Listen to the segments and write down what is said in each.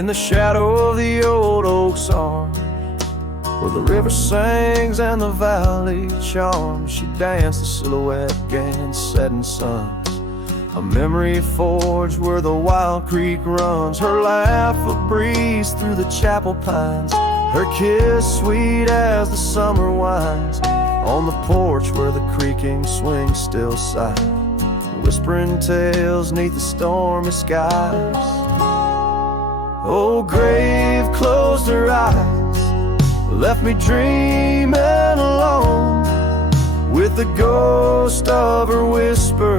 in the shadow of the old oak's arm, where the river sings and the valley charms. She danced the silhouette against setting suns, a memory forged where the wild creek runs. Her laugh a breeze through the chapel pines, her kiss sweet as the summer winds, on the porch where the creaking swing still sigh, whispering tales neath the stormy skies. Oh, grave closed her eyes, left me dreaming alone, with the ghost of her whisper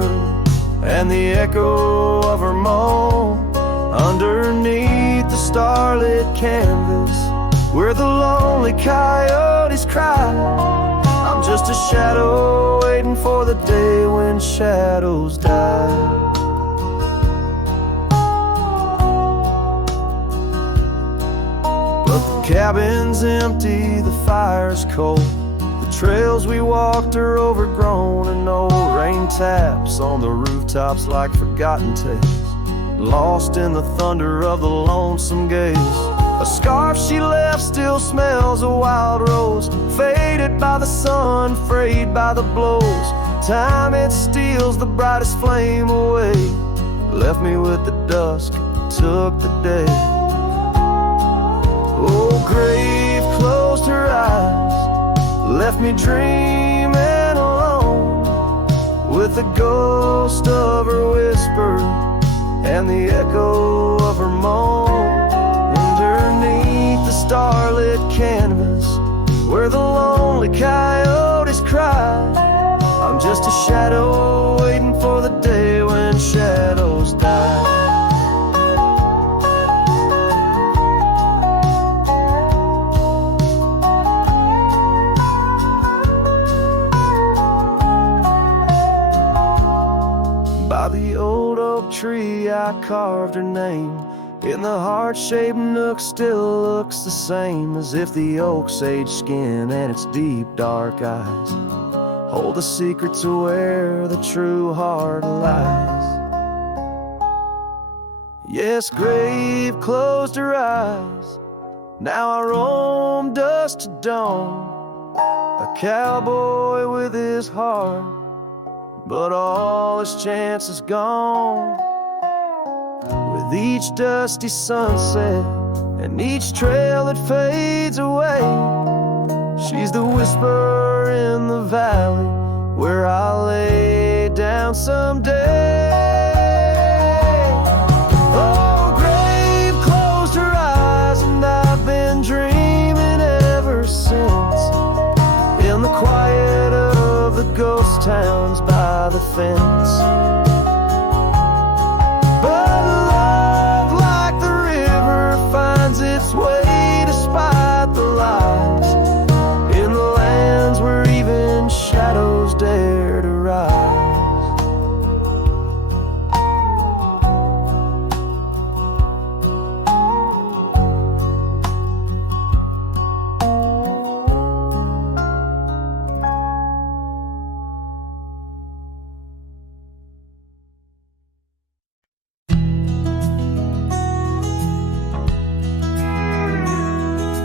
and the echo of her moan, underneath the starlit canvas where the lonely coyotes cry. I'm just a shadow waiting for the day when shadows die. But the cabin's empty, the fire's cold, the trails we walked are overgrown, and old rain taps on the rooftops like forgotten tales, lost in the thunder of the lonesome gaze. A scarf she left still smells a wild rose, faded by the sun, frayed by the blows. Time it steals the brightest flame away, left me with the dusk, took the day. Oh, grave closed her eyes, left me dreaming alone, with the ghost of her whisper and the echo of her moan, underneath the starlit canvas where the lonely coyotes cry. I'm just a shadow waiting for the day when shadows die. By the old oak tree I carved her name, in the heart-shaped nook still looks the same, as if the oak's aged skin and its deep dark eyes hold the secret to where the true heart lies. Yes, grave closed her eyes, now I roam dusk to dawn, a cowboy with his heart, but all his chance is gone. With each dusty sunset and each trail that fades away, she's the whisper in the valley where I'll lay down someday. Oh, grave closed her eyes, and I've been dreaming ever since, in the quiet of the ghost towns by the fence. But love, like the river, finds its way despite the lies, in the lands where even shadows dare to rise.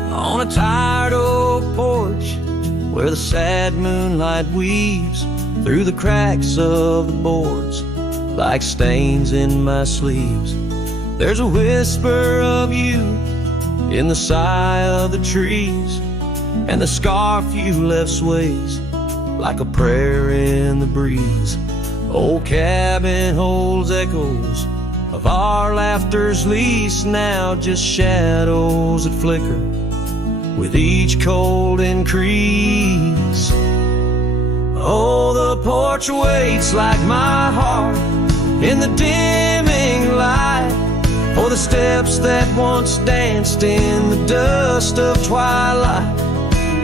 On a tired old porch where the sad moonlight weaves through the cracks of the boards like stains in my sleeves, there's a whisper of you in the sigh of the trees, and the scarf you left sways like a prayer in the breeze. Old cabin holds echoes of our laughter's lease, now just shadows that flicker with each cold increase. Oh, the porch waits like my heart in the dimming light for the steps that once danced in the dust of twilight.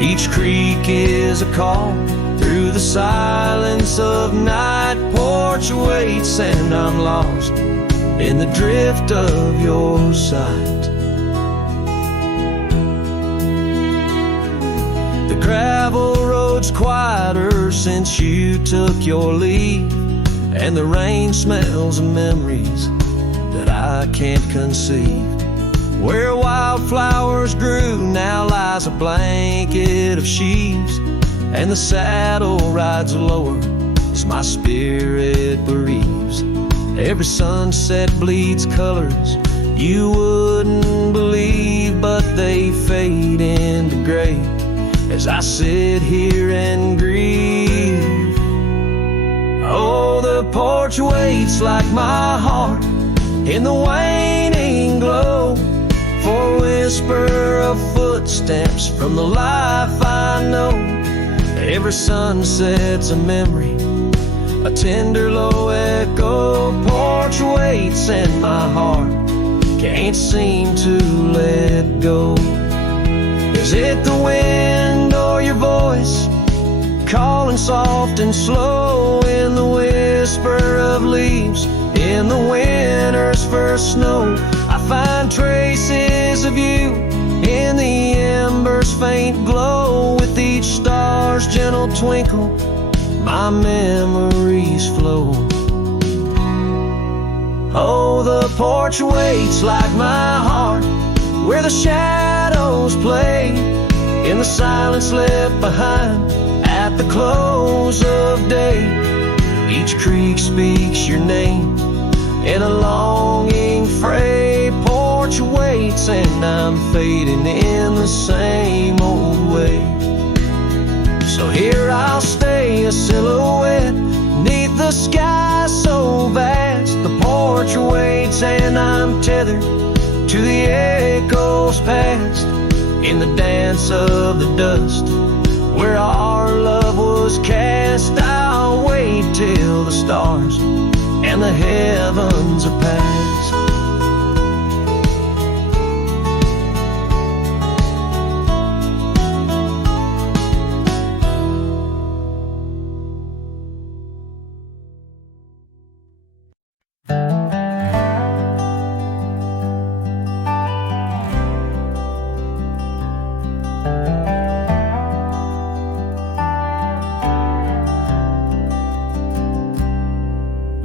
Each creak is a call through the silence of night. Porch waits and I'm lost in the drift of your sight. The gravel road's quieter since you took your leave, and the rain smells of memories that I can't conceive. wildflowers grew, now lies a blanket of sheaves, and the saddle rides lower as my spirit bereaves. Every sunset bleeds colors you wouldn't believe, but they fade into gray as I sit here and grieve. Oh, the porch waits like my heart in the waning glow for a whisper of footsteps from the life I know. Every sunset's a memory, a tender low echo. Porch waits and my heart can't seem to let go. Is it the wind or your voice calling soft and slow in the whisper of leaves in the winter's first snow? I find traces of you in the embers' faint glow. With each star's gentle twinkle, my memories flow. Oh, the porch waits like my heart, where the shadows play in the silence left behind at the close of day. Each creek speaks your name in a longing fray. Porch waits and I'm fading in the same old way. So here I'll stay, a silhouette neath the sky so vast. The porch waits and I'm tethered to the echoes past. In the dance of the dust where our love was cast, I'll wait till the stars and the heavens are past.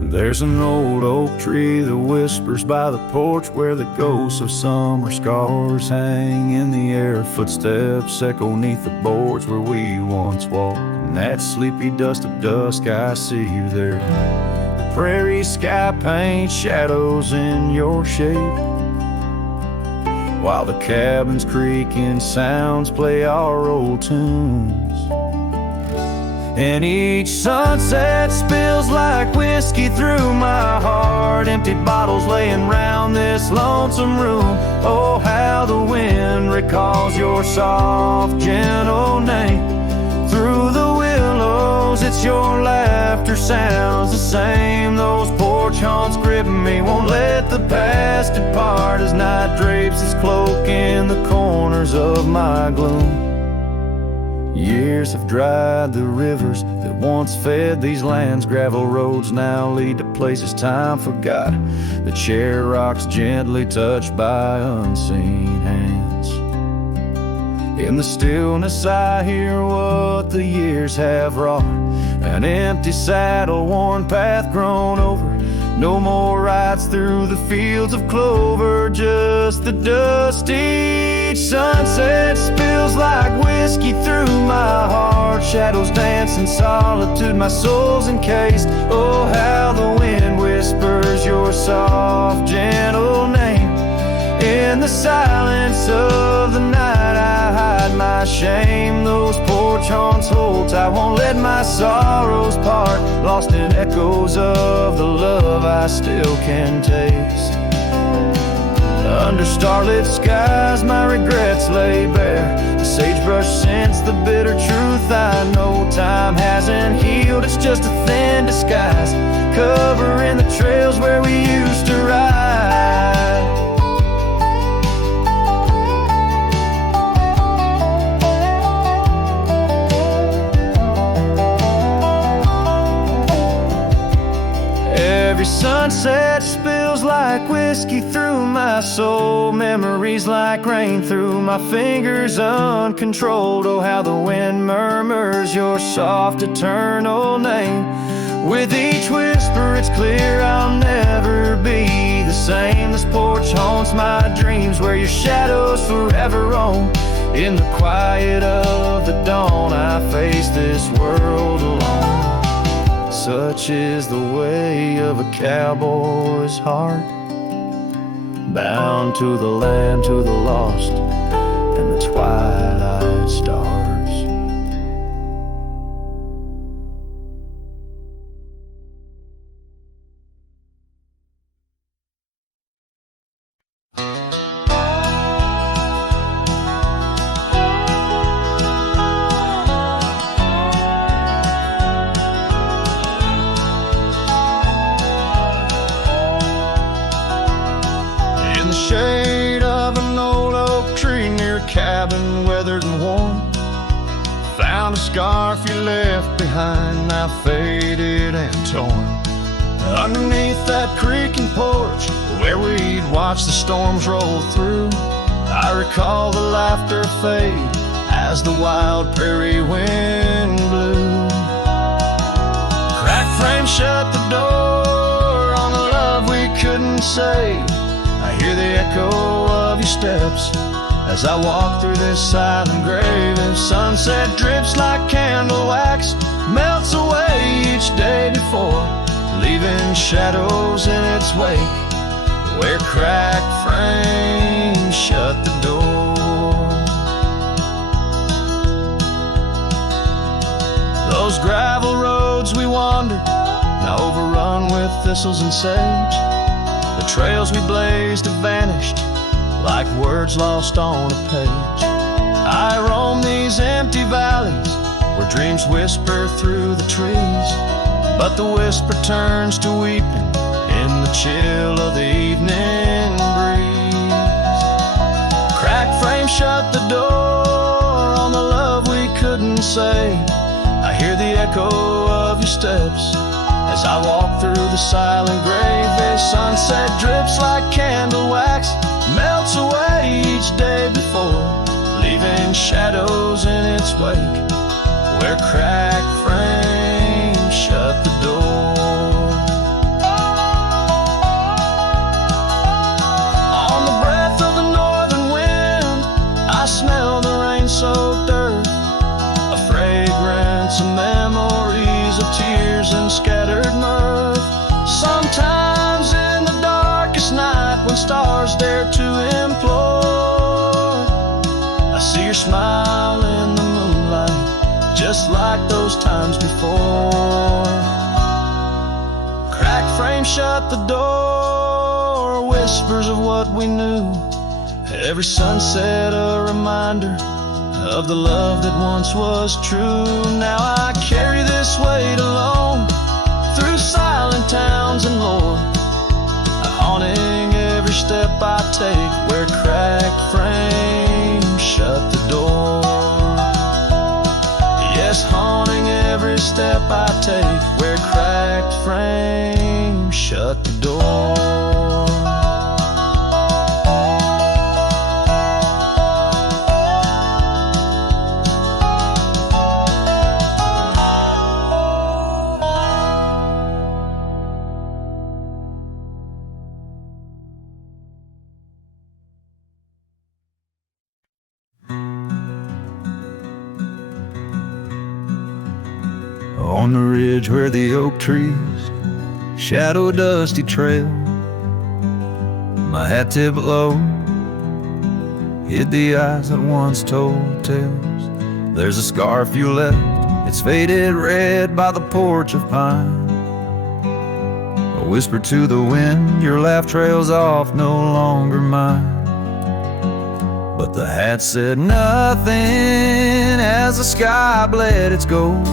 There's an old oak tree that whispers by the porch, where the ghosts of summer scars hang in the air. Footsteps echo neath the boards where we once walked. In that sleepy dust of dusk, I see you there. The prairie sky paints shadows in your shape, while the cabin's creaking sounds play our old tunes. And each sunset spills like whiskey through my heart. Empty bottles laying round this lonesome room. Oh, how the wind recalls your soft, gentle name. Through the willows, it's your laughter sounds the same. Those porch haunts grip me, won't let the past depart, as night drapes its cloak in the corners of my gloom. Years have dried the rivers that once fed these lands. Gravel roads now lead to places time forgot. The chair rocks gently touched by unseen hands. In the stillness I hear what the years have wrought. An empty saddle, worn path grown over. No more rides through the fields of clover, just the dusty. Each sunset spills like whiskey through my heart. Shadows dance in solitude, my soul's encased. Oh, how the wind whispers your soft, gentle name. In the silence of the night I hide my shame. Those porch haunts hold tight, won't let my sorrows part. Lost in echoes of the love I still can taste. Under starlit skies my regrets lay bare. The sagebrush scents the bitter truth I know. Time hasn't healed, it's just a thin disguise, covering the trails where we used to ride. Every sunset spills like whiskey through my soul. Memories like rain through my fingers uncontrolled. Oh, how the wind murmurs your soft eternal name. With each whisper it's clear I'll never be the same. This porch haunts my dreams, where your shadows forever roam. In the quiet of the dawn I face this world alone. Such is the way of a cowboy's heart, bound to the land, to the lost, and the twilight stars. In the shade of an old oak tree near a cabin weathered and worn, found a scarf you left behind, now faded and torn. Underneath that creaking porch where we'd watch the storms roll through, I recall the laughter fade as the wild prairie wind blew. Crack frame shut the door on the love we couldn't say. I hear the echo of your steps as I walk through this silent grave. If sunset drips like candle wax, melts away each day before, leaving shadows in its wake, where cracked frames shut the door. Those gravel roads we wandered, now overrun with thistles and sage. The trails we blazed have vanished like words lost on a page. I roam these empty valleys where dreams whisper through the trees, but the whisper turns to weeping in the chill of the evening breeze. Cracked frame shut the door on the love we couldn't say. I hear the echo of your steps as I walk through the silent grave. The sunset drips like candle wax, melts away each day before, leaving shadows in its wake, where cracked frames shut the door. On the breath of the northern wind, I smell the rain-soaked earth, a fragrance of memories of tears and scattered mirth. Sometimes in the darkest night, when stars dare to implore, I see your smile in the moonlight, just like those times before. Cracked frame shut the door, whispers of what we knew. Every sunset a reminder of the love that once was true. Now I carry this weight alone through silent towns and lore, haunting every step I take, where cracked frames shut the door. Yes, haunting every step I take, where cracked frames shut the door. On the ridge where the oak trees shadow a dusty trail, my hat tipped low hid the eyes that once told tales. There's a scarf you left, it's faded red by the porch of pine. A whisper to the wind, your laugh trails off, no longer mine. But the hat said nothing as the sky bled its gold.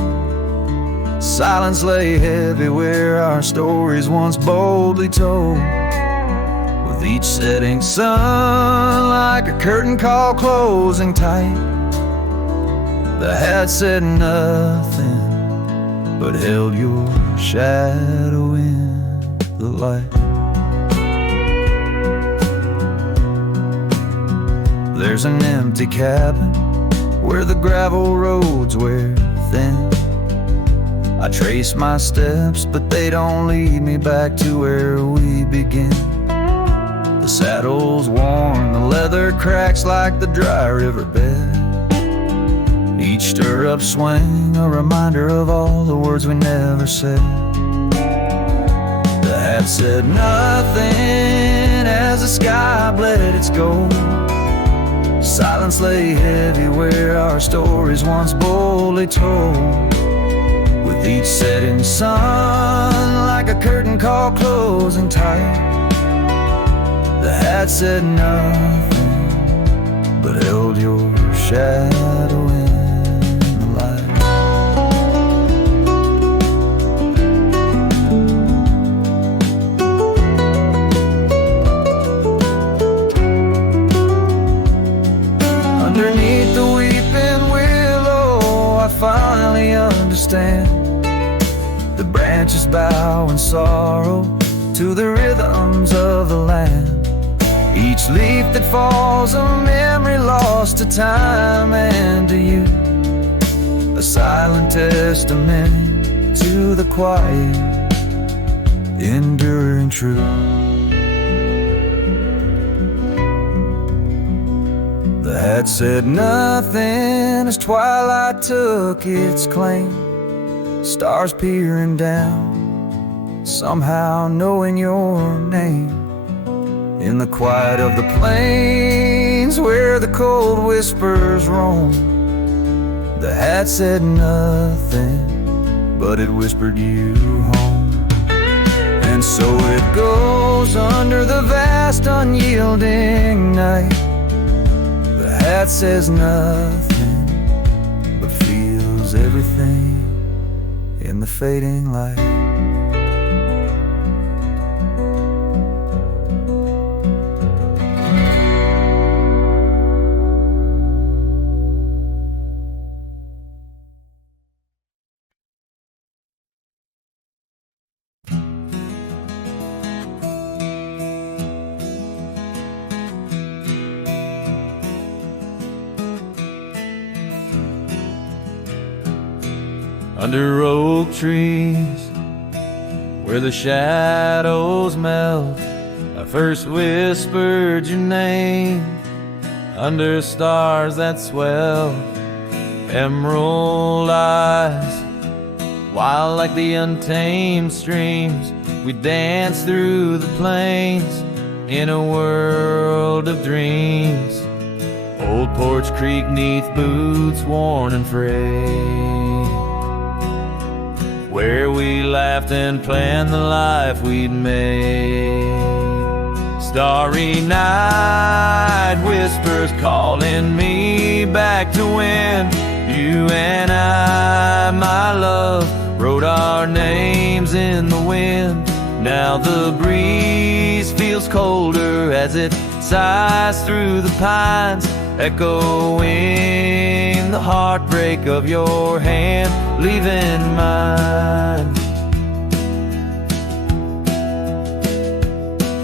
Silence lay heavy where our stories once boldly told. With each setting sun like a curtain call closing tight, the hat said nothing but held your shadow in the light. There's an empty cabin where the gravel roads wear thin. I trace my steps, but they don't lead me back to where we begin. The saddle's worn, the leather cracks like the dry riverbed. Each stirrup swing, a reminder of all the words we never said. The hat said nothing as the sky bled its gold. Silence lay heavy where our stories once boldly told. With each setting sun, like a curtain call closing tight. The hat said nothing, but held your shadow in the light. Underneath the weeping willow, I finally understand. The branches bow in sorrow to the rhythms of the land. Each leaf that falls, a memory lost to time and to you. A silent testament to the quiet, enduring truth. The hat said nothing as twilight took its claim. Stars peering down, somehow knowing your name. In the quiet of the plains where the cold whispers roam, the hat said nothing, but it whispered you home. And so it goes under the vast unyielding night. The hat says nothing, but feels everything in the fading light. Under oak trees, where the shadows melt, I first whispered your name. Under stars that swell, emerald eyes, wild like the untamed streams, we dance through the plains in a world of dreams. Old Porch Creek neath boots worn and frayed, where we laughed and planned the life we'd made. Starry night whispers calling me back to when you and I, my love, wrote our names in the wind. Now the breeze feels colder as it sighs through the pines, echoing the heartbreak of your hand, leaving mine.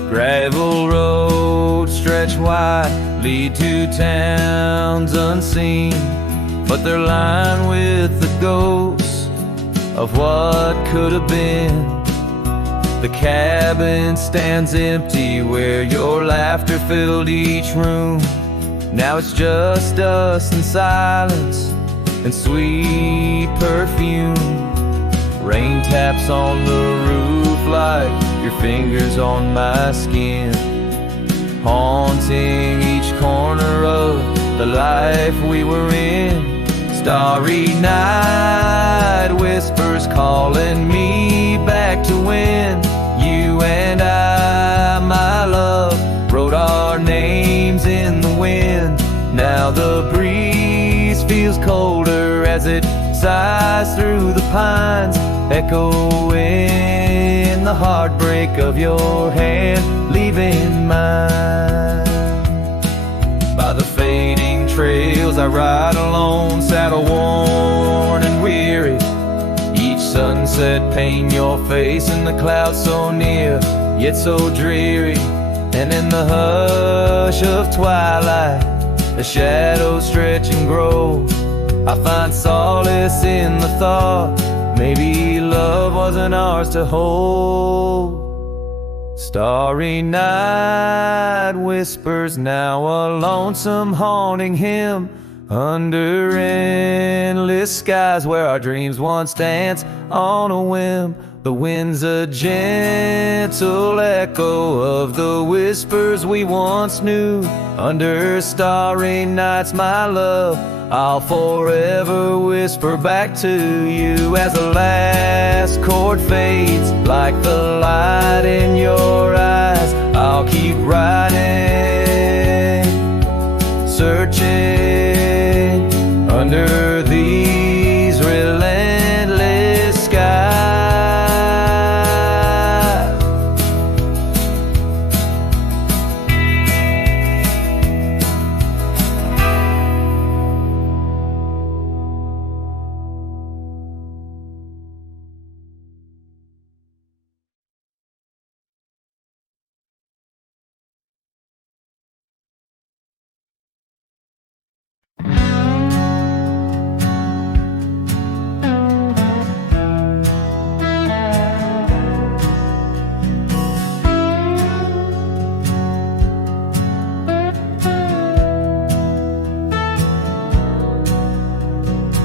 Gravel roads stretch wide, lead to towns unseen, but they're lined with the ghosts of what could have been. The cabin stands empty where your laughter filled each room. Now it's just us and silence and sweet perfume. Rain taps on the roof like your fingers on my skin, haunting each corner of the life we were in. Starry night whispers calling me back to when you and I, my love, wrote our names in the wind. Now the breeze feels colder as it sighs through the pines, echoing the heartbreak of your hand, leaving mine. By the fading trails I ride alone, saddle worn and weary. Each sunset paint your face in the clouds so near, yet so dreary. And in the hush of twilight, the shadows stretch and grow. I find solace in the thought, maybe love wasn't ours to hold. Starry night whispers now, a lonesome haunting hymn under endless skies where our dreams once danced on a whim. The wind's a gentle echo of the whispers we once knew. Under starry nights, my love, I'll forever whisper back to you. As the last chord fades like the light in your eyes, I'll keep writing, searching under these relentless skies.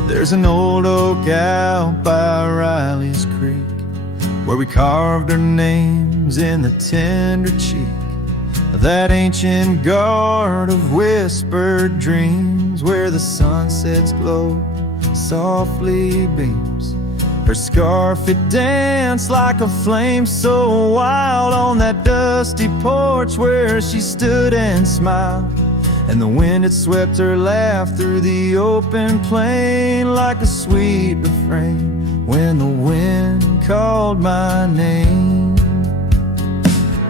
There's an old oak out by Riley's Creek where we carved our names in the tender cheek of that ancient guard of whispered dreams, where the sunset's glow softly beams. Her scarf, it danced like a flame so wild on that dusty porch where she stood and smiled. And the wind had swept her laugh through the open plain like a sweet refrain when the wind called my name.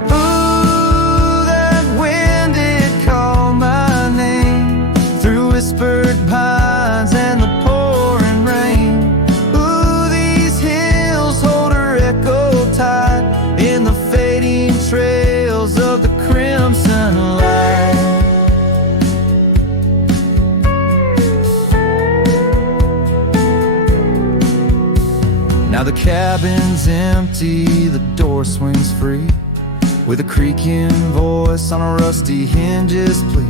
Ooh, that wind did call my name through whispered pines and the pouring rain. Ooh, these hills hold her echo tight in the fading trails of the crimson light. Now the cabin's empty, the door swings free, with a creaking voice on a rusty hinge's plea.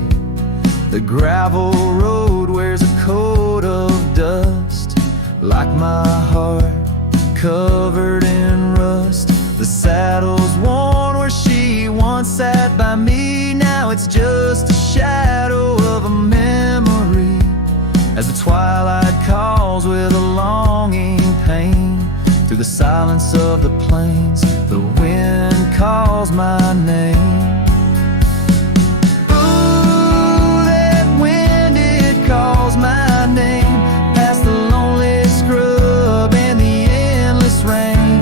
The gravel road wears a coat of dust, like my heart covered in rust. The saddle's worn where she once sat by me, now it's just a shadow of a memory, as the twilight calls with a longing pain. Through the silence of the plains, the wind calls my name. Ooh, that wind, it calls my name, past the lonely scrub and the endless rain.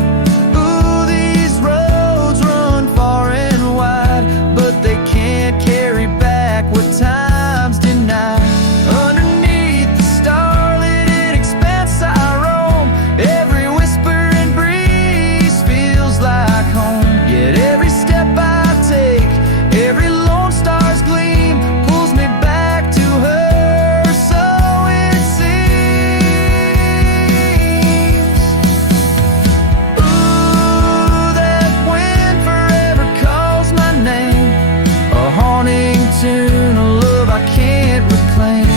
Ooh, these roads run far and wide, but they can't carry back what time's denied. Underneath the starlit expanse I roam, every like home. Yet every step I take, every lone star's gleam pulls me back to her, so it seems. Ooh, that wind forever calls my name, a haunting tune, a love I can't reclaim.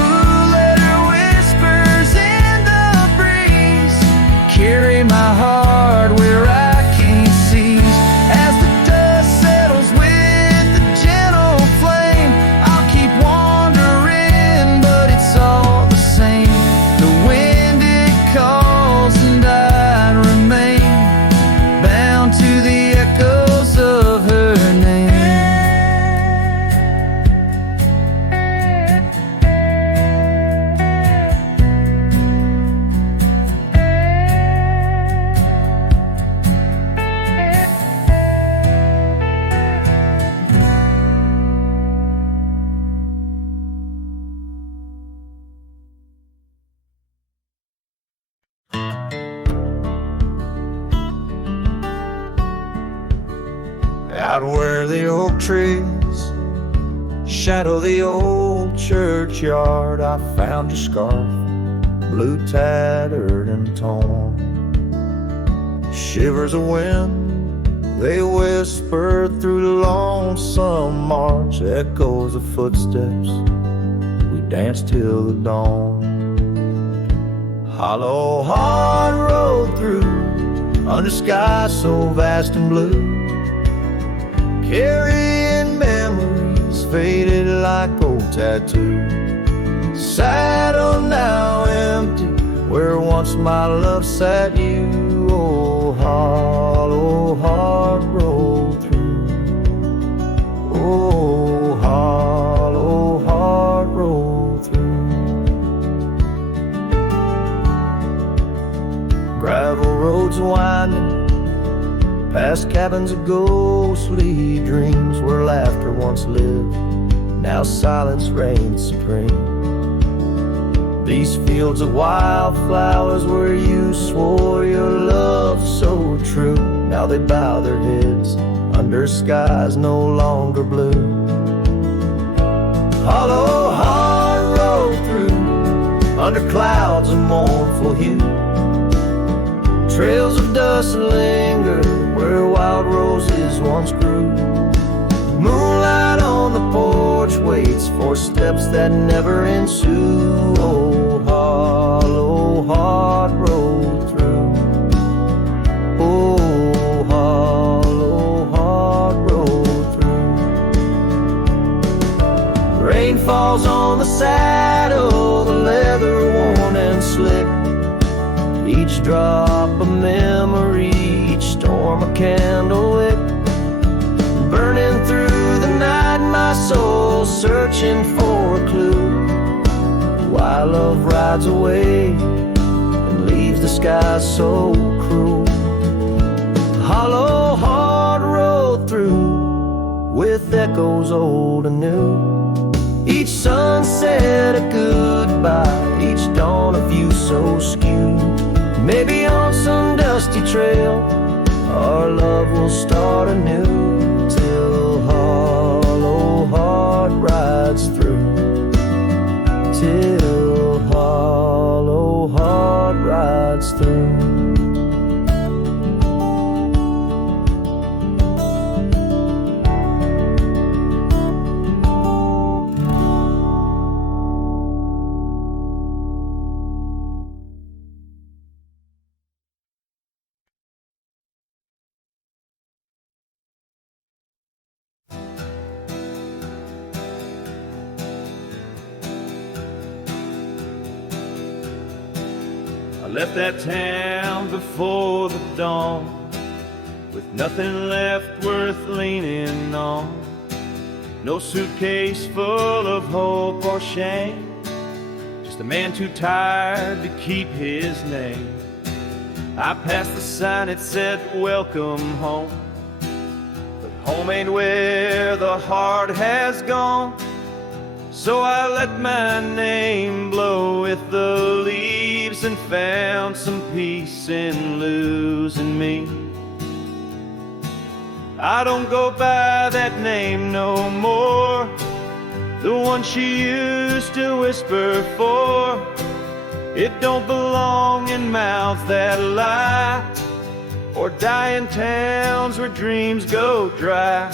Ooh, let her whispers in the breeze carry my heart where I out where the oak trees shadow the old churchyard, I found your scarf blue tattered and torn. Shivers of wind, they whisper through the lonesome march. Echoes of footsteps, we dance till the dawn. Hollow heart road through, under sky so vast and blue, carrying memories faded like old tattoos. Saddle now empty, where once my love sat you. Oh, hollow heart roll through. Oh, hollow heart roll through. Gravel roads winding, past cabins of ghostly dreams, where laughter once lived, now silence reigns supreme. These fields of wildflowers where you swore your love so true, now they bow their heads under skies no longer blue. Hollow heart roll through, under clouds of mournful hue. Trails of dust linger where wild roses once grew. Moonlight on the porch waits for steps that never ensue. Oh, hollow heart roll through. Oh, hollow heart roll through. Rain falls on the saddle, the leather worn and slick. Each drop a memory, each storm a candle wick. Burning through the night, my soul searching for a clue. Why love rides away and leaves the sky so cruel. Hollow heart rolled through with echoes old and new. Each sunset a goodbye, each dawn a view so skewed. Maybe on some dusty trail our love will start anew, till hollow heart rides through. Till hollow heart rides through. I left that town before the dawn, with nothing left worth leaning on. No suitcase full of hope or shame, just a man too tired to keep his name. I passed the sign, it said welcome home, but home ain't where the heart has gone. So I let my name blow with the leaves and found some peace in losing me. I don't go by that name no more, the one she used to whisper for. It don't belong in mouths that lie, or die in towns where dreams go dry.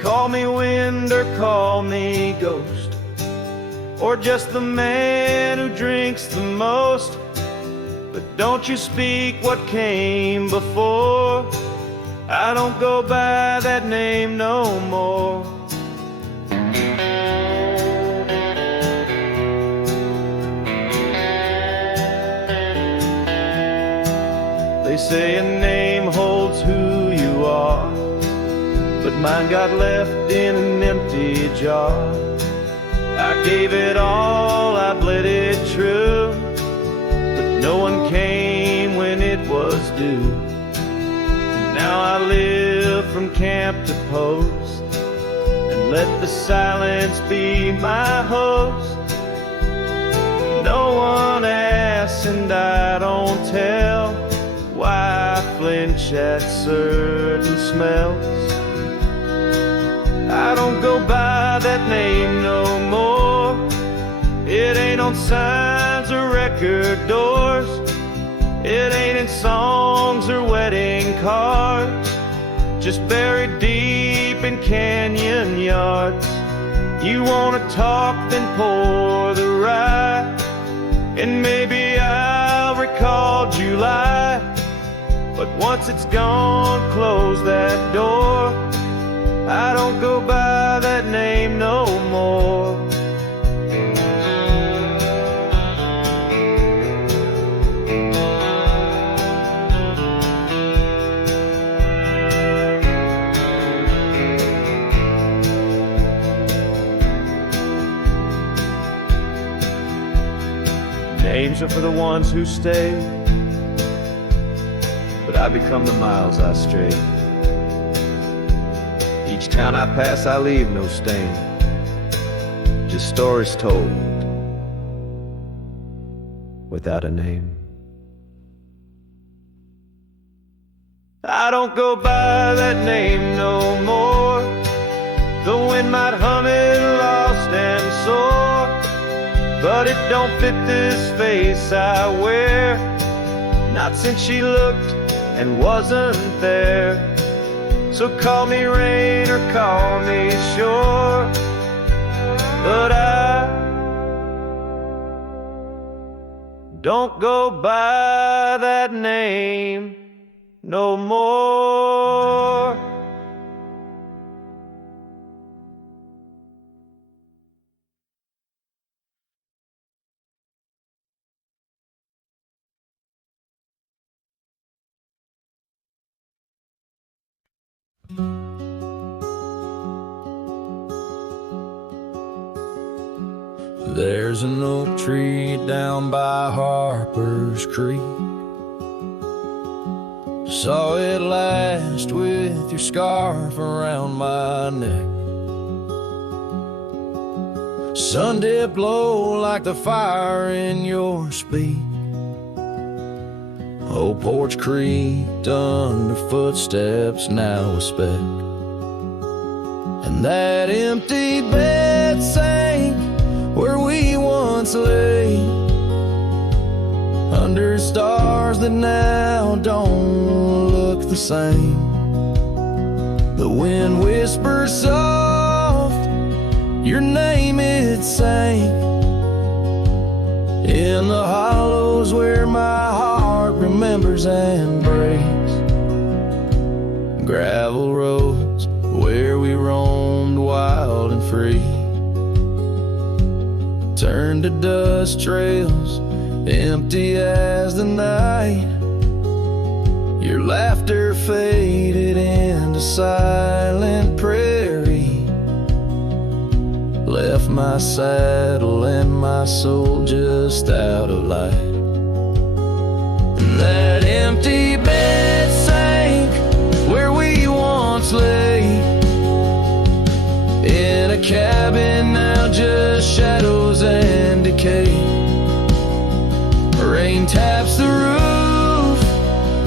Call me wind or call me ghost, or just the man who drinks the most. But don't you speak what came before. I don't go by that name no more. They say a name holds who you are, but mine got left in an empty jar. I gave it all, I bled it true, but no one came when it was due. Now I live from camp to post, and let the silence be my host. No one asks and I don't tell why I flinch at certain smells. I don't go by that name no more. It ain't on signs or record doors. It ain't in songs or wedding cards. Just buried deep in canyon yards. You wanna talk, then pour the rye, and maybe I'll recall July. But once it's gone, close that door. I don't go by that name no more. Names are for the ones who stay, but I become the miles I stray. Each town I pass, I leave no stain, just stories told without a name. I don't go by that name no more. The wind might hum it lost and sore, but it don't fit this face I wear. Not since she looked and wasn't there. So call me rain or call me shore, but I don't go by that name no more. There's an oak tree down by Harper's Creek. Saw it last with your scarf around my neck. Sun dipped low like the fire in your speech. Old Porch creaked under footsteps now a speck. And that empty bed sank where we once lay, under stars that now don't look the same. The wind whispered soft, your name it sang, in the hollows where my heart remembers and breaks. Gravel roads where we roamed wild and free turned to dust trails, empty as the night. Your laughter faded into silent prairie, left my saddle and my soul just out of light. And that empty bed sank where we once lay, in a cabin now just shadows and decay. Rain taps the roof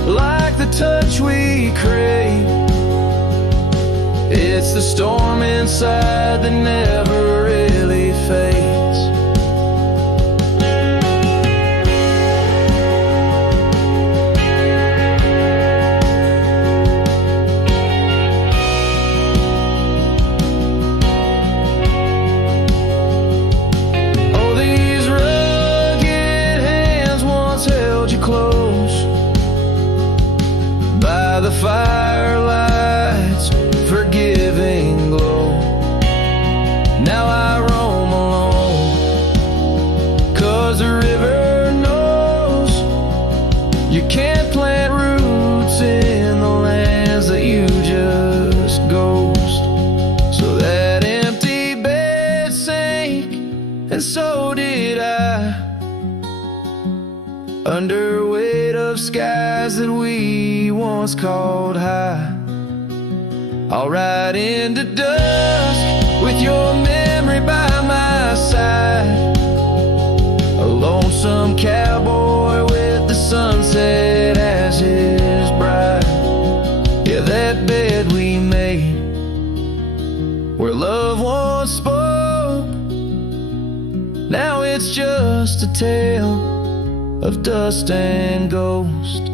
like the touch we crave. It's the storm inside that never really fades. The firelight's forgiving glow. Now I roam alone, 'cause the river knows you can't plant roots in the lands that you just ghost. So that empty bed sank, and so did I, under weight of skies that we once called high. I'll ride into dusk with your memory by my side, a lonesome cowboy with the sunset as his bride. Yeah, that bed we made where love once spoke, now it's just a tale of dust and ghost.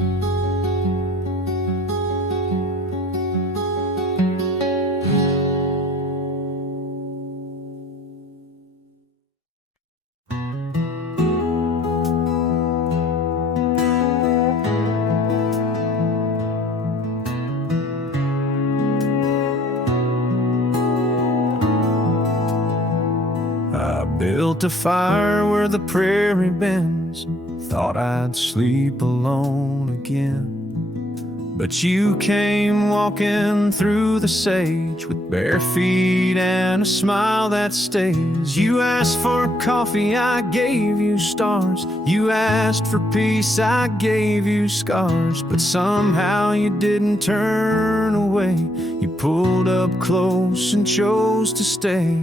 Built a fire where the prairie bends, thought I'd sleep alone again. But you came walking through the sage with bare feet and a smile that stays. You asked for coffee, I gave you stars. You asked for peace, I gave you scars. But somehow you didn't turn away. You pulled up close and chose to stay.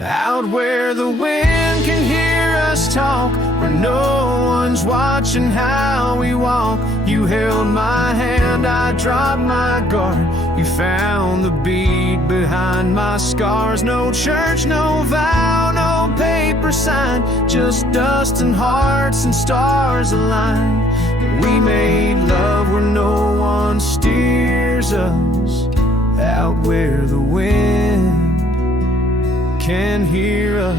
Out where the wind can hear us talk, where no one's watching how we walk. You held my hand, I dropped my guard. You found the beat behind my scars. No church, no vow, no paper sign, just dust and hearts and stars aligned. We made love where no one steers us, out where the wind can hear us.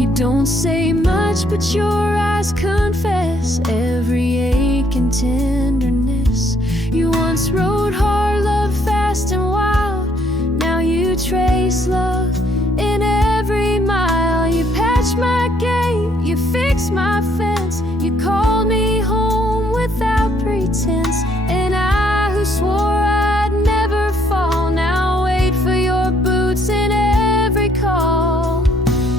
You don't say much, but your eyes confess every ache and tenderness. You once rode hard, loved fast and wild. Now you trace love in every mile. You patched my gate, you fixed my fence. You called me home without pretense. And I who swore I'd never fall, now wait for your boots in every call.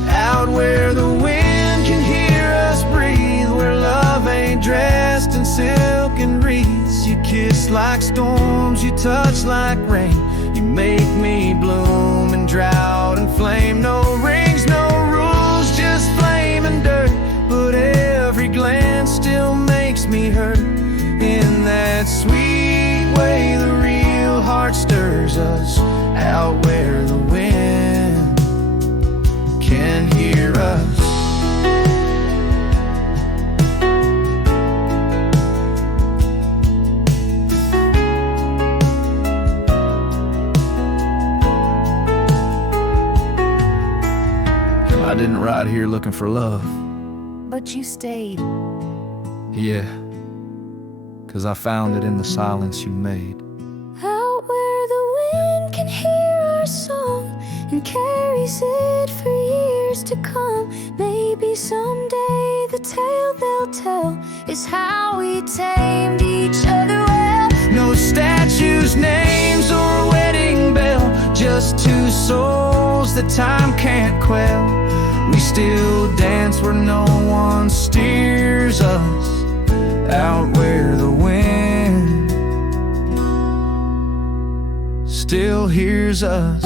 Out where the wind can hear us breathe, where love ain't dressed in silk and wreaths. You kiss like storms, you touch like rain. You make me bloom in drought and flame. No rings, no rules, just flame and dirt. But every glance still makes me hurt. In that sweet way the real heart stirs us, out where the wind can hear us. I didn't ride here looking for love, But you stayed. yeah, 'cause I found it in the silence you made. Out where the wind can hear our song and carries it for years to come. Maybe someday the tale they'll tell is how we tamed each other well. No statues, names, or wedding bell, just two souls that time can't quell. We still dance where no one steers us, out where the wind still hears us.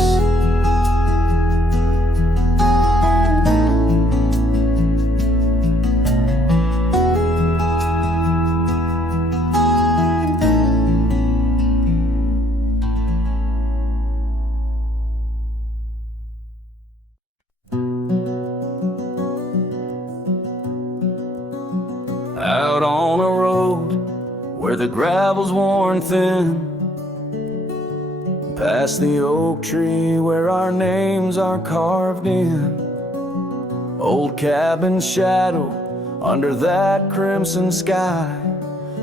Out on a road where the gravel's worn thin, past the oak tree where our names are carved in. Old cabin shadow under that crimson sky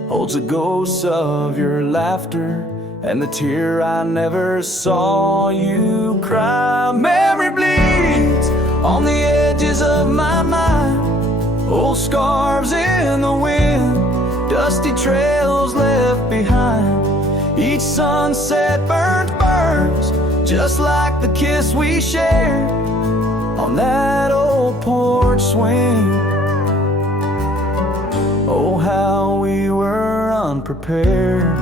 holds a ghost of your laughter and the tear I never saw you cry. Memory bleeds on the edges of my mind, old scarves in the wind, dusty trails left behind. Each sunset burns just like the kiss we shared on that old porch swing. Oh, how we were unprepared.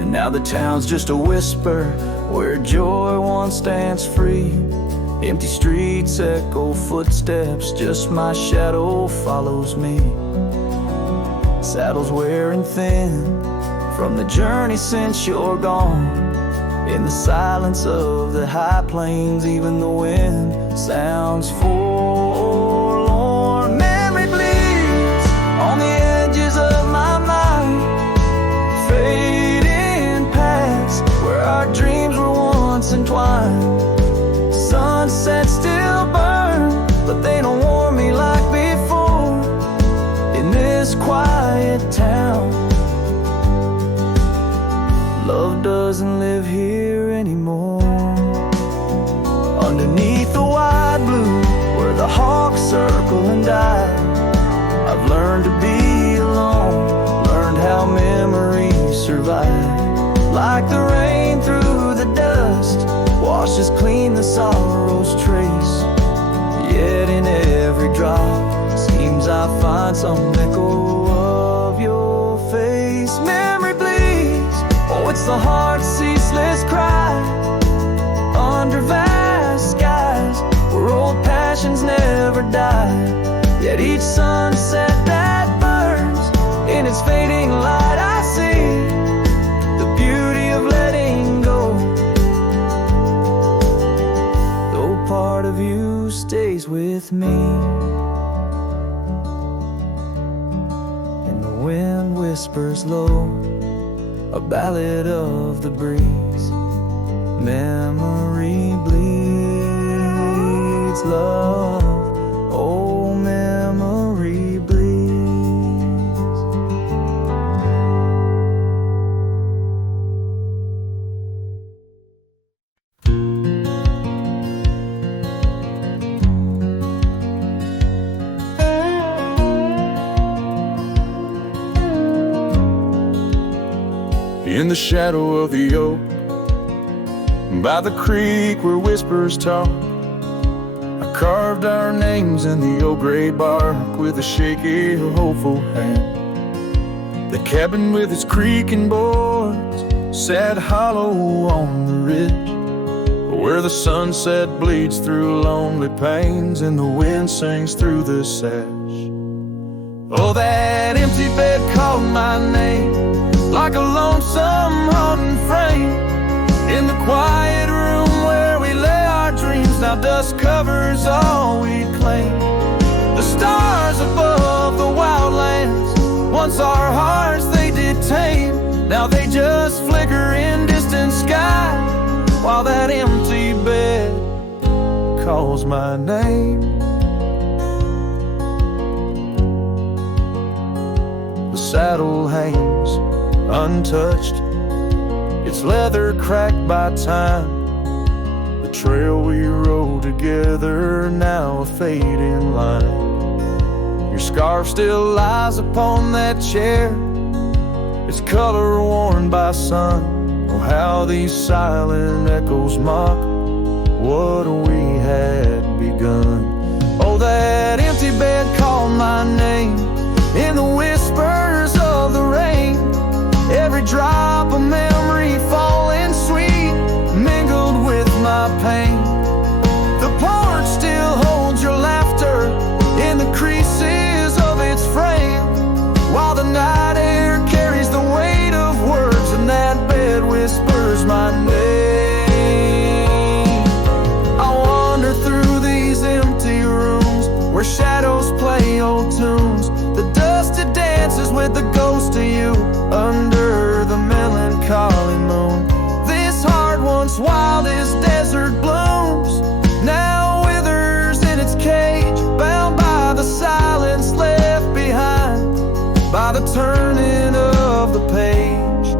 And now the town's just a whisper where joy once danced free. Empty streets echo footsteps, just my shadow follows me. Saddles wearing thin from the journey since you're gone. In the silence of the high plains, even the wind sounds forlorn. Memory bleeds on the edges of my mind, fading past where our dreams were once entwined. Sunsets still burn, but they don't warm me like before. In this quiet town, love doesn't live here anymore. Underneath the wide blue, where the hawks circle and die, I've learned to be alone, learned how memories survive. Like the rain through the dust, washes clean the sorrow's trace. Yet in every drop, seems I find some echo of your face. Memory bleeds, oh, it's the heart's ceaseless cry. Under vast skies, where old passions never die. Yet each sunset that burns, in its fading light I see the beauty of letting go. Though part of you stays with me, and the wind whispers low, a ballad of the breeze. Memory bleeds love, oh memory bleeds. In the shadow of the oak, by the creek where whispers talk, I carved our names in the old gray bark with a shaky, hopeful hand. The cabin with its creaking boards sat hollow on the ridge, where the sunset bleeds through lonely panes and the wind sings through the sash. Oh, that empty bed called my name, like a lonesome haunting frame. In the quiet room where we lay our dreams, now dust covers all we claim. The stars above the wildlands, once our hearts they did tame, now they just flicker in distant sky, while that empty bed calls my name. The saddle hangs untouched, its leather cracked by time. The trail we rode together, now a fading line. Your scarf still lies upon that chair, its color worn by sun. Oh, how these silent echoes mock what we had begun. Oh, that empty bed called my name in the whispers of the rain. Every drop of memory falling sweet, mingled with my pain. The porch still holds your laughter in the creases of its frame, while the night air carries the weight of words, and that bed whispers my name. I wander through these empty rooms where shadows play old tunes. The dusted dances with the ghost of you under the melancholy moon. This heart once wild as desert blooms, now withers in its cage, bound by the silence left behind, by the turning of the page.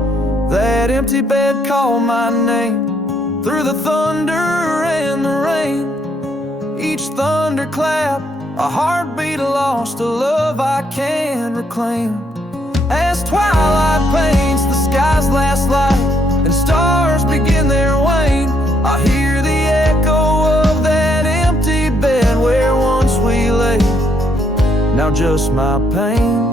That empty bed called my name through the thunder and the rain. Each thunderclap, a heartbeat lost, a love I can reclaim. As twilight paints the sky's last light and stars begin their wane, I hear the echo of that empty bed where once we lay. Now just my pain.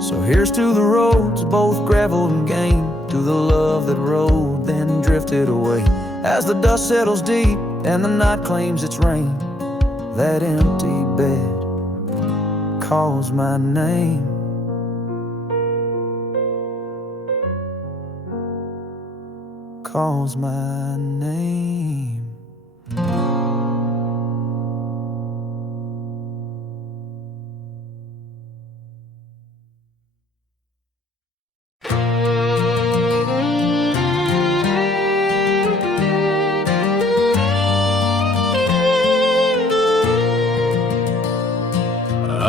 So here's to the roads, both gravel and game, to the love that rode then drifted away. As the dust settles deep and the night claims its reign, that empty bed calls my name. Calls my name.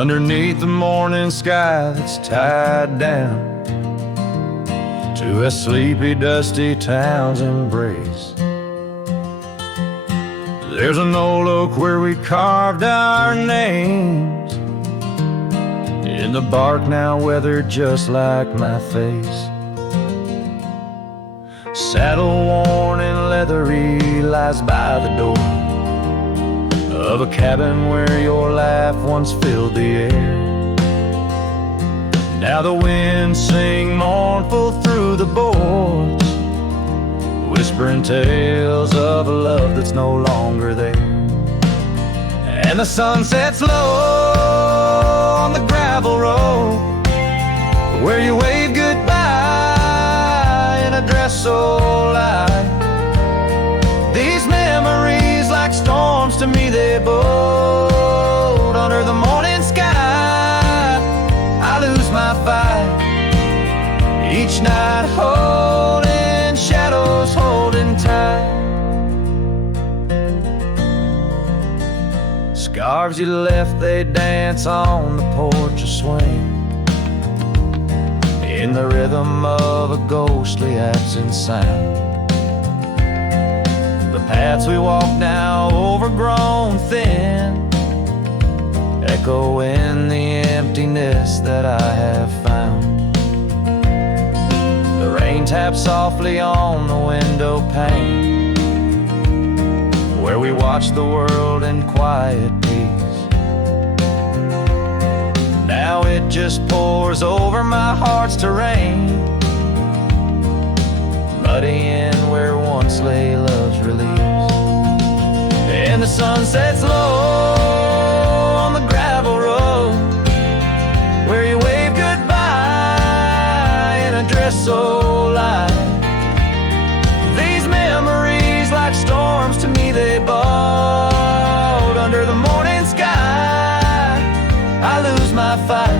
Underneath the morning sky that's tied down to a sleepy, dusty town's embrace, there's an old oak where we carved our names in the bark, now weathered just like my face. Saddle worn and leathery lies by the door of a cabin where your laugh once filled the air. Now the winds sing mournful through the boards, whispering tales of a love that's no longer there. And the sun sets low on the gravel road where you wave goodbye in a dress so light. These memories, like storms to me, they bold under the morning sky. I lose my fight each night, holding shadows, holding tight. Scarves you left, they dance on the porch or swing in the rhythm of a ghostly absent sound. The paths we walk now overgrown thin, echo in the emptiness that I have found. The rain taps softly on the window pane where we watch the world in quiet peace. Now it just pours over my heart's terrain, muddying where once lay love's release. And the sun sets low on the gravel road where you wave goodbye in a dress so light. These memories, like storms to me, they bold under the morning sky. I lose my fight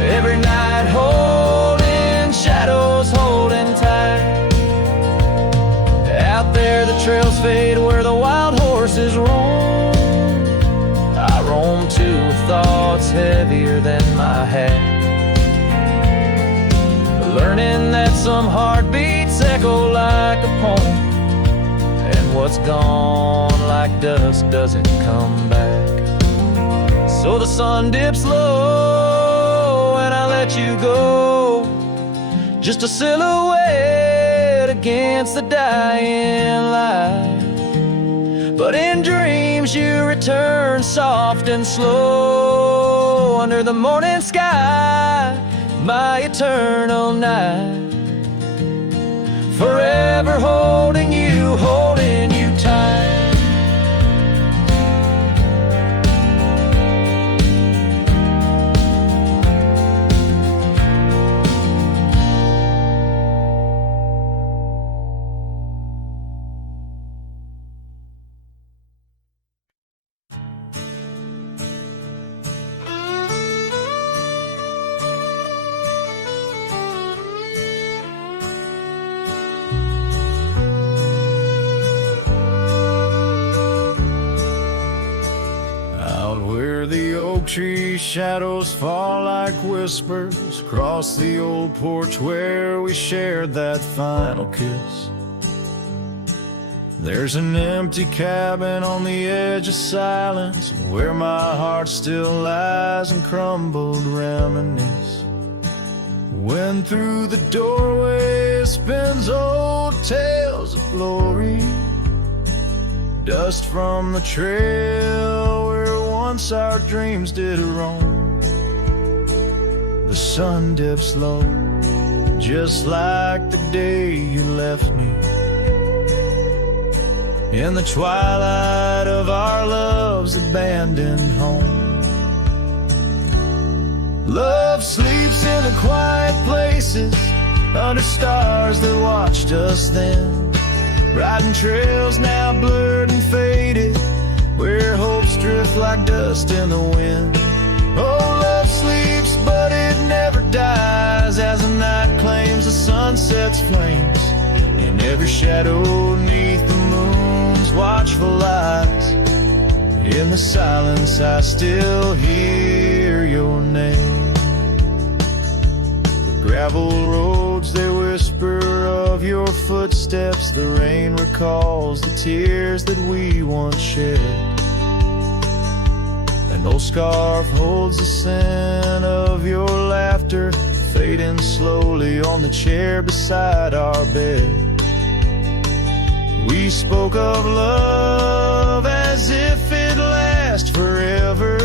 every night, holding shadows, holding tight. Out there the trails fade where the wild horses roam. I roam too with thoughts heavier than my head, learning that some heartbeats echo like a poem, and what's gone like dust doesn't come back. So the sun dips low and I let you go, just a silhouette against the dying light. But in dreams you return soft and slow under the morning sky, my eternal night. Forever holding you tight. Tree shadows fall like whispers across the old porch where we shared that final kiss. There's an empty cabin on the edge of silence where my heart still lies and crumbled reminisce. When through the doorway spins old tales of glory, dust from the trail where once our dreams did roam. The sun dips low, just like the day you left me, in the twilight of our love's abandoned home. Love sleeps in the quiet places, under stars that watched us then, riding trails now blurred and faded, where hopes drift like dust in the wind. Oh, love sleeps, but it never dies, as the night claims the sunset's flames, in every shadow neath the moon's watchful eyes. In the silence I still hear your name. The gravel roads, they whisper of your footsteps. The rain recalls the tears that we once shed. An old scarf holds the scent of your laughter, fading slowly on the chair beside our bed. We spoke of love as if it lasts forever,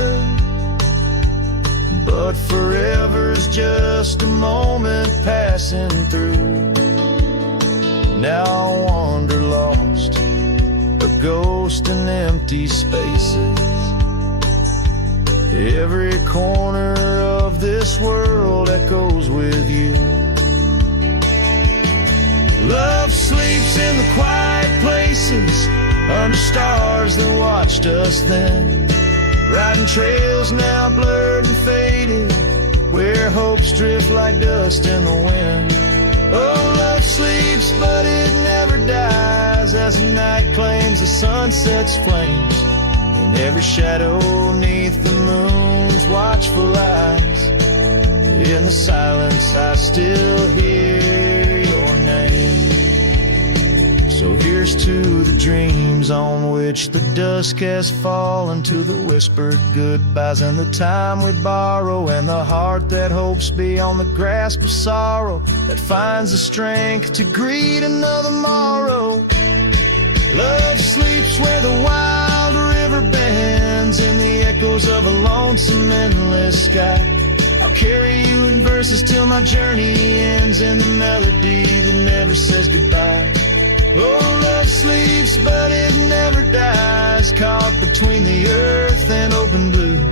but forever's just a moment passing through. Now I wander lost, a ghost in empty spaces. Every corner of this world echoes with you. Love sleeps in the quiet places, under stars that watched us then, riding trails now blurred and faded, where hopes drift like dust in the wind. Oh, love sleeps, but it never dies, as the night claims the sunset's flames, in every shadow neath the moon's watchful eyes. In the silence I still hear your name. So here's to the dreams on which the dusk has fallen, to the whispered goodbyes and the time we borrow, and the heart that hopes beyond the grasp of sorrow, that finds the strength to greet another morrow. Love sleeps where the wild river bends, in the echoes of a lonesome endless sky. I'll carry you in verses till my journey ends, in the melody that never says goodbye. Oh, love sleeps, but it never dies, caught between the earth and open blue,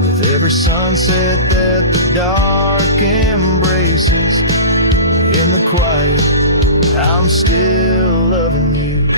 with every sunset that the dark embraces. In the quiet, I'm still loving you.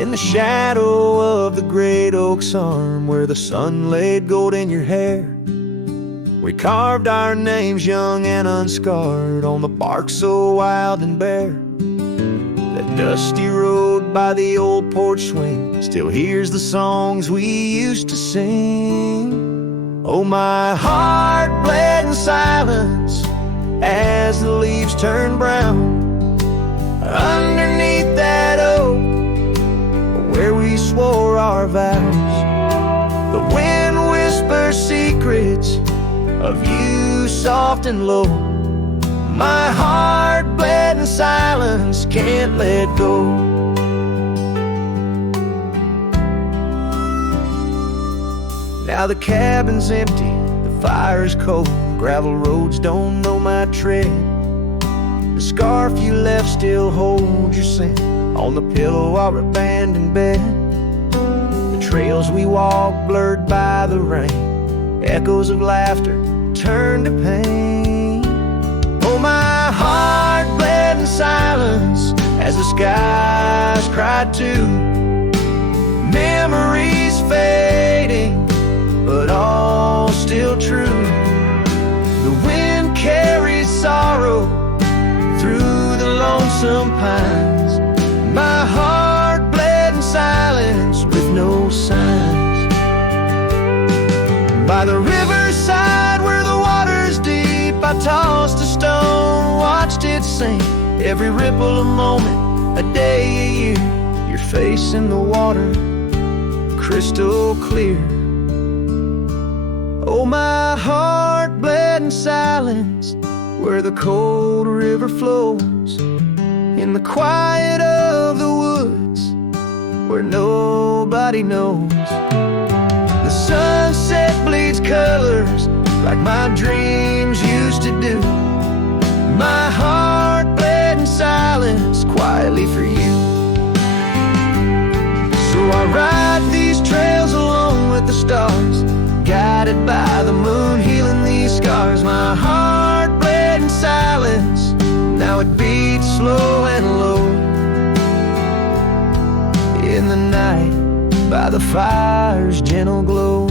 In the shadow of the great oak's arm, where the sun laid gold in your hair, we carved our names young and unscarred on the bark so wild and bare. That dusty road by the old porch swing still hears the songs we used to sing. Oh, my heart bled in silence as the leaves turned brown underneath that oak where we swore our vows. The wind whispers secrets of you soft and low. My heart bled in silence, can't let go. Now the cabin's empty, the fire's cold, gravel roads don't know my tread. The scarf you left still holds your scent on the pillow of our abandoned bed. The trails we walked blurred by the rain, echoes of laughter turned to pain. Oh, my heart bled in silence as the skies cried too. Memories fading, but all still true. The wind carries sorrow through the lonesome pines. My heart bled in silence with no signs. By the riverside where the water's deep, I tossed a stone, watched it sink. Every ripple a moment, a day, a year. Your face in the water, crystal clear. Oh, my heart bled in silence where the cold river flows, in the quiet of the woods where nobody knows. The sunset bleeds colors like my dreams used to do. My heart bled in silence quietly for you. So I ride these trails along with the stars, guided by the moon, healing these scars. My heart bled in silence, now it beats slow and low. In the night, by the fire's gentle glow.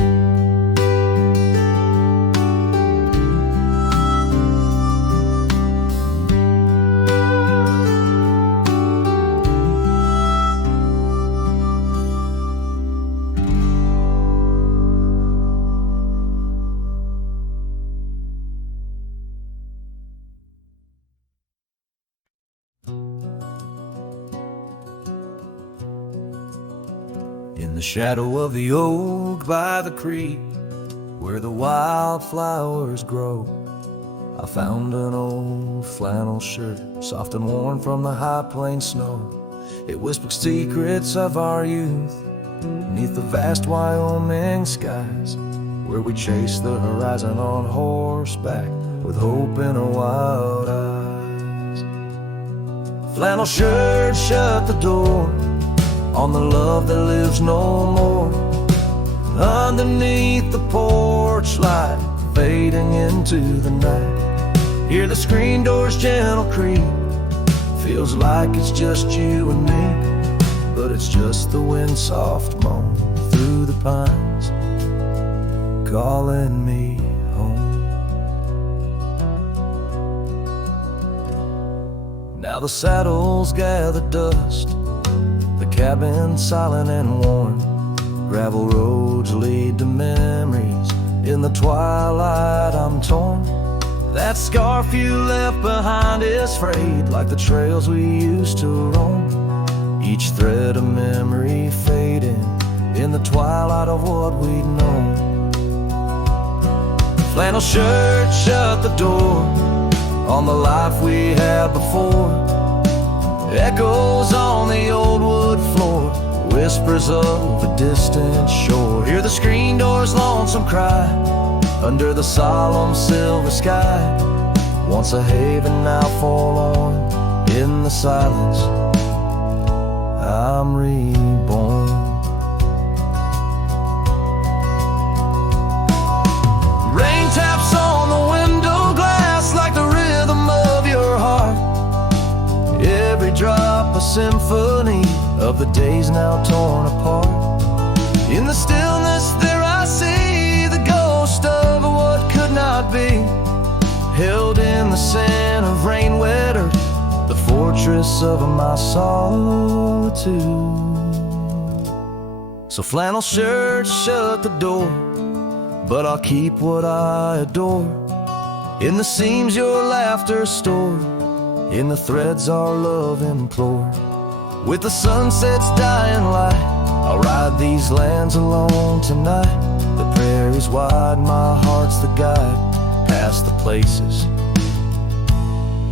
In the shadow of the oak by the creek, where the wildflowers grow, I found an old flannel shirt, soft and worn from the high plain snow. It whispered secrets of our youth, beneath the vast Wyoming skies, where we chased the horizon on horseback, with hope in our wild eyes. Flannel shirt shut the door on the love that lives no more. Underneath the porch light, fading into the night, hear the screen door's gentle creak. Feels like it's just you and me, but it's just the wind soft moan through the pines, calling me home. Now the saddles gather dust, the cabin silent and warm. Gravel roads lead to memories. In the twilight I'm torn. That scarf you left behind is frayed, like the trails we used to roam. Each thread of memory fading in the twilight of what we'd known. Flannel shirt shut the door on the life we had before. Echoes on the old wood floor, whispers of a distant shore. Hear the screen door's lonesome cry under the solemn silver sky. Once a haven, now forlorn. In the silence, I'm reborn. Rain taps on the window glass like the rhythm of your heart. Every drop a symphony of the days now torn apart. In the stillness there I see the ghost of what could not be, held in the scent of rain-wet earth, the fortress of my solitude. So flannel shirt shut the door, but I'll keep what I adore. In the seams your laughter stored, in the threads our love implored. With the sunset's dying light, I'll ride these lands alone tonight. The prairie's wide, my heart's the guide, past the places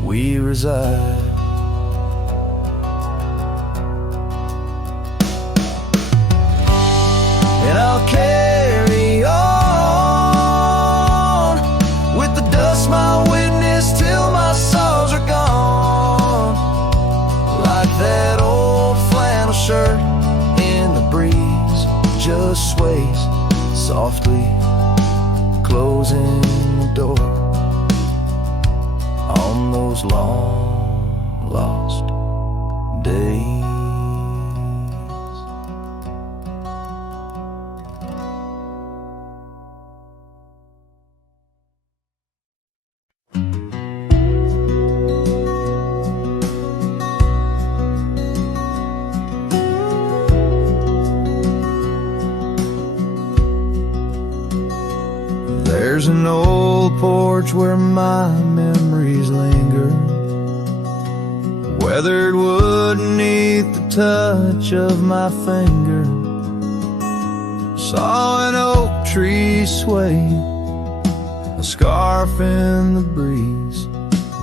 we reside. And I'll carry on with the dust my witness till my sorrows are gone. Like that old flannel shirt in the breeze, just sways softly, closing the door on those long lost days. There's an old porch where my memories linger, weathered wood beneath the touch of my finger. Saw an oak tree sway, a scarf in the breeze.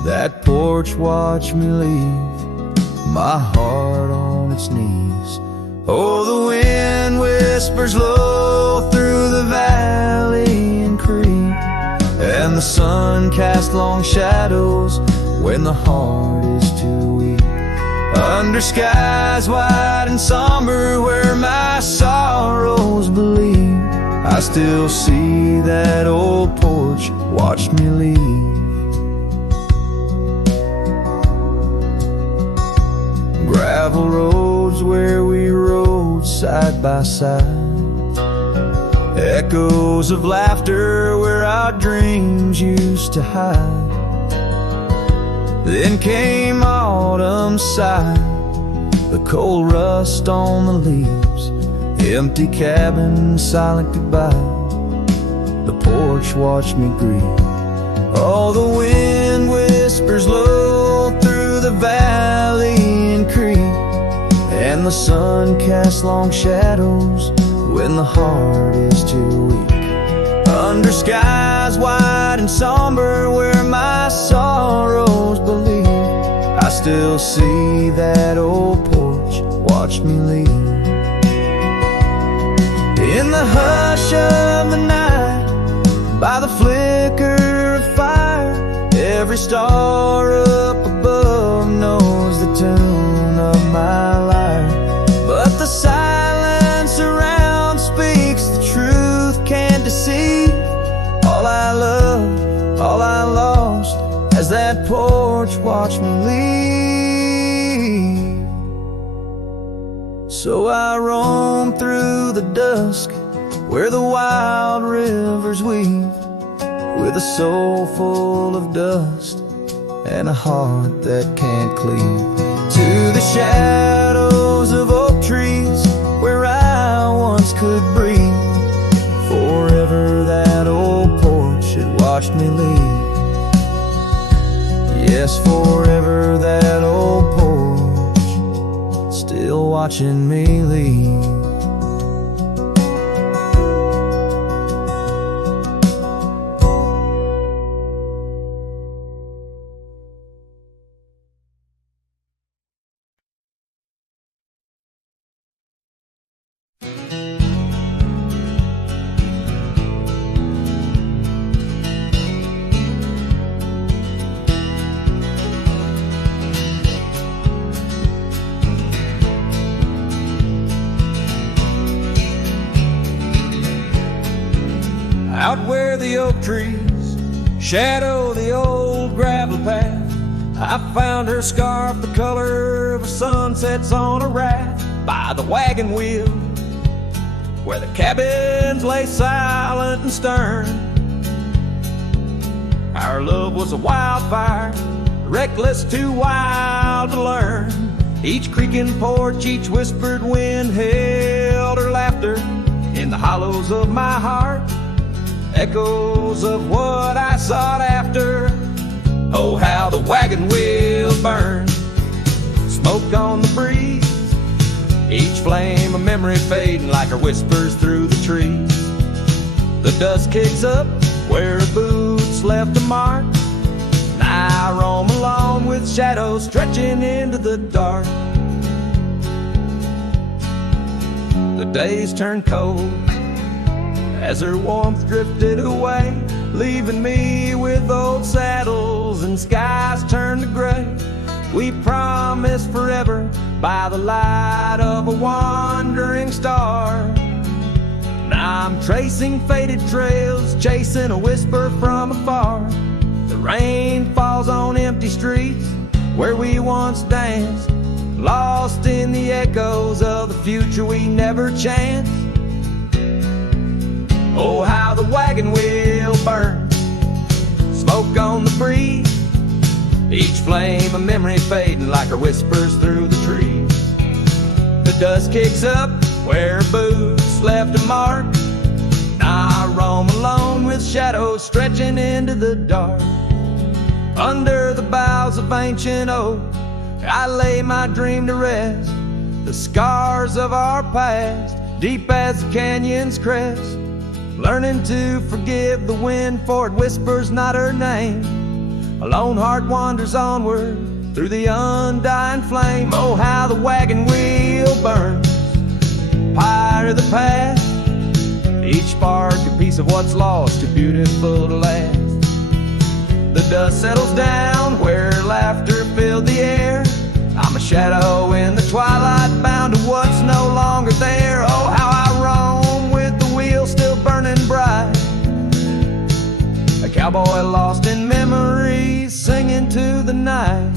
That porch watched me leave, my heart on its knees. Oh, the wind whispers low through the valley and creek, and the sun casts long shadows when the heart is too weak. Under skies wide and somber where my sorrows believe, I still see that old porch watch me leave. Gravel roads where we rode side by side, echoes of laughter where our dreams used to hide. Then came autumn's sigh, the cold rust on the leaves, empty cabin, silent goodbye. The porch watched me grieve. Oh, the wind whispers low through the valley and creek, and the sun casts long shadows when the heart is too weak. Under skies wide and somber where my sorrows believe, I still see that old porch watch me leave. In the hush of the night, by the flicker of fire, every star up above knows the tune of my lyre. But the silence around speaks the truth, can't deceive. All I loved, all I lost, as that porch watched me leave. So I roam through the dusk where the wild rivers weave, with a soul full of dust and a heart that can't cleave. To the shadows of oak trees where I once could breathe, forever that old porch had watched me leave. Yes, forever that old porch still watching me leave. Out where the oak trees shadow the old gravel path, I found her scarf the color of a sunsets on a raft. By the wagon wheel where the cabins lay silent and stern, our love was a wildfire, reckless, too wild to learn. Each creaking porch, each whispered wind held her laughter. In the hollows of my heart, echoes of what I sought after. Oh, how the wagon wheel burned, smoke on the breeze, each flame a memory fading like her whispers through the trees. The dust kicks up where her boots left a mark, and I roam along with shadows stretching into the dark. The days turned cold as her warmth drifted away, leaving me with old saddles and skies turned to gray. We promised forever by the light of a wandering star. Now I'm tracing faded trails, chasing a whisper from afar. The rain falls on empty streets where we once danced, lost in the echoes of the future we never chanced. Oh, how the wagon wheel burns, smoke on the breeze, each flame a memory fading like her whispers through the trees. The dust kicks up where her boots left a mark, now I roam alone with shadows stretching into the dark. Under the boughs of ancient oak, I lay my dream to rest. The scars of our past deep as the canyon's crest, learning to forgive the wind, for it whispers not her name. A lone heart wanders onward through the undying flame. Oh, how the wagon wheel burns, pyre of the past, each spark a piece of what's lost, too beautiful to last. The dust settles down where laughter filled the air. I'm a shadow in the twilight, bound to what's no longer there. Oh, how I roam with the wheel still burning bright, a cowboy lost in memories, singing to the night.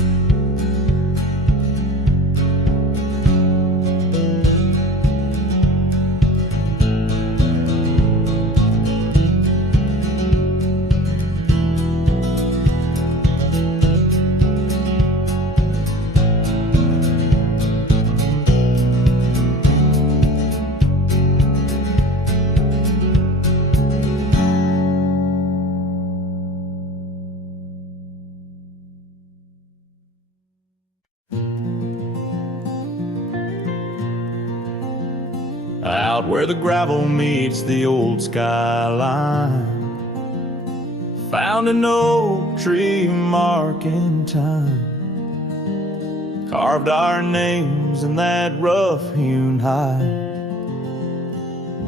Out where the gravel meets the old skyline, found an oak tree mark in time, carved our names in that rough-hewn hide.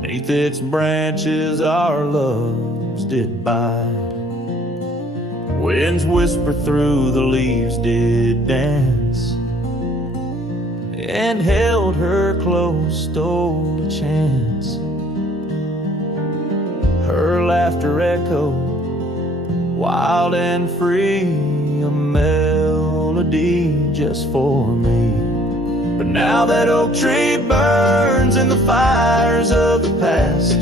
Beneath its branches our loves did bide. Winds whisper through the leaves did dance, and held her close, stole a chance. Her laughter echoed, wild and free, a melody just for me. But now that oak tree burns in the fires of the past,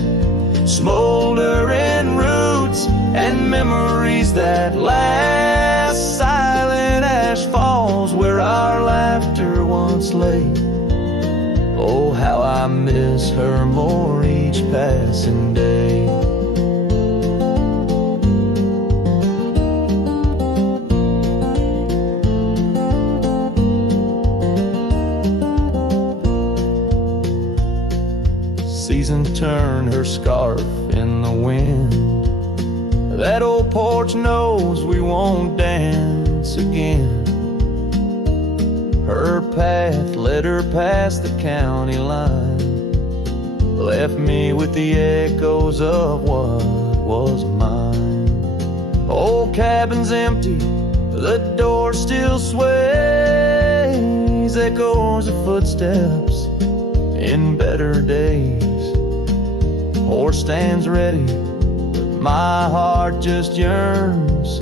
smoldering roots and memories that last. Silent ash falls where our laughter once lay. Oh, how I miss her more each passing day. Season turned her scarf in the wind. That old porch knows we won't dance again. Her path led her past the county line, left me with the echoes of what was mine. Old cabin's empty, the door still sways, echoes of footsteps in better days. Horse stands ready, my heart just yearns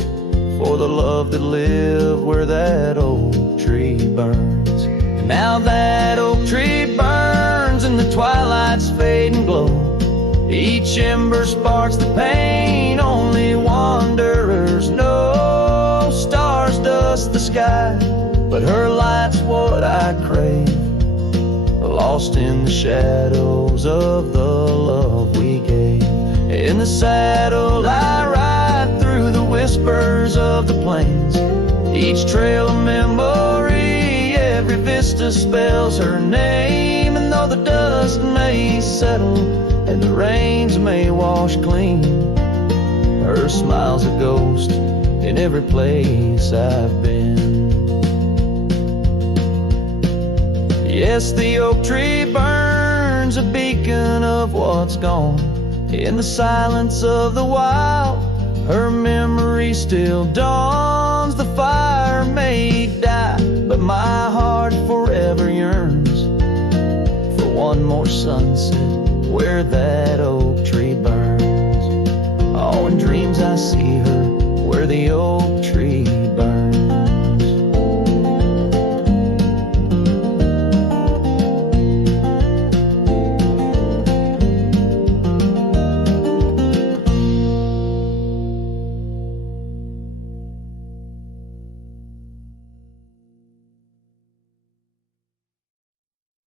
for the love that lived where that oak tree burns. And now that oak tree burns and the twilight's fading glow, each ember sparks the pain only wanderers know. Stars dust the sky, but her light's what I crave, lost in the shadows of the love we gave. In the saddle I ride through the whispers of the plains, each trail a memory, every vista spells her name. And though the dust may settle and the rains may wash clean, her smile's a ghost in every place I've been. Yes, the oak tree burns, a beacon of what's gone. In the silence of the wild, her memory still dawns. The fire may die, but my heart forever yearns for one more sunset where that oak tree burns. Oh, in dreams I see her where the oak tree burns.